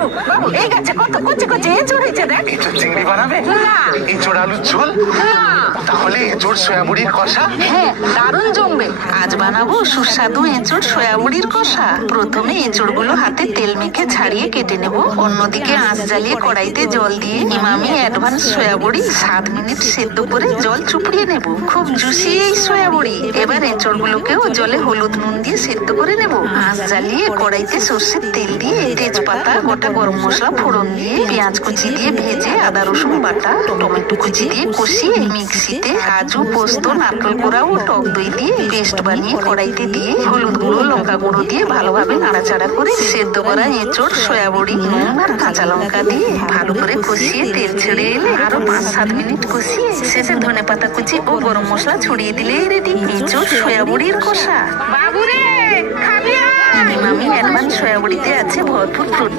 বাবু বাবু এই গাছে কত কচি কচি এঁচড় হয়েছে দেখ। এঁচড় চিংড়ি বানাবে? না। এঁচড় আলুর ঝোল? না। তাহলে এঁচড় সয়াবড়ির কষা? হ্যাঁ, দারুণ জমবে। আজ বানাবো সুস্বাদু এঁচড় সয়াবড়ির কষা। প্রথমে এঁচড় গুলো হাতে তেল মেখে ছাড়িয়ে কেটে নেব। অন্যদিকে আঁচ জ্বালিয়ে কড়াইতে জল দিয়ে ইমামি অ্যাডভান্স সয়াবড়ি 7 মিনিট সেদ্ধ করে জল চুপড়িয়ে নেব। খুব জুসি এই সয়াবড়ি। এবার এঁচড় গুলোকেও জলে হলুদ নুন দিয়ে সেদ্ধ করে নেব। আঁচ জ্বালিয়ে কড়াইতে সর্ষের তেল দিয়ে তেজপাতা, গোটা গরম মশলা ফোড়ন দিয়ে পেঁয়াজ কুচি দিয়ে ভেজে আদা রসুন বাটা, টমেটো কুচি দিয়ে কষিয়ে মিক্সিতে কাজু, পোস্ত, নারকেল কোড়া ও টক দই দিয়ে পেস্ট বানিয়ে কড়াইতে দিয়ে হলুদ গুঁড়ো, লঙ্কা গুঁড়ো দিয়ে ভালোভাবে নাড়াচাড়া করে সেদ্ধ করা এঁচড়, সয়াবড়ি, নুন আর কাঁচা লঙ্কা দিয়ে ভালো করে কষিয়ে তেল ছেড়ে এলে আরো 5-7 মিনিট কষিয়ে শেষে ধনেপাতা কুচি ও গরম মশলা ছড়িয়ে দিলেই রেডি এঁচড় সয়াবড়ির কষা। বাবু রে খাবি? ইমামি অ্যাডভান্স সয়াবড়িতে আছে ভরপুর প্রোটিন।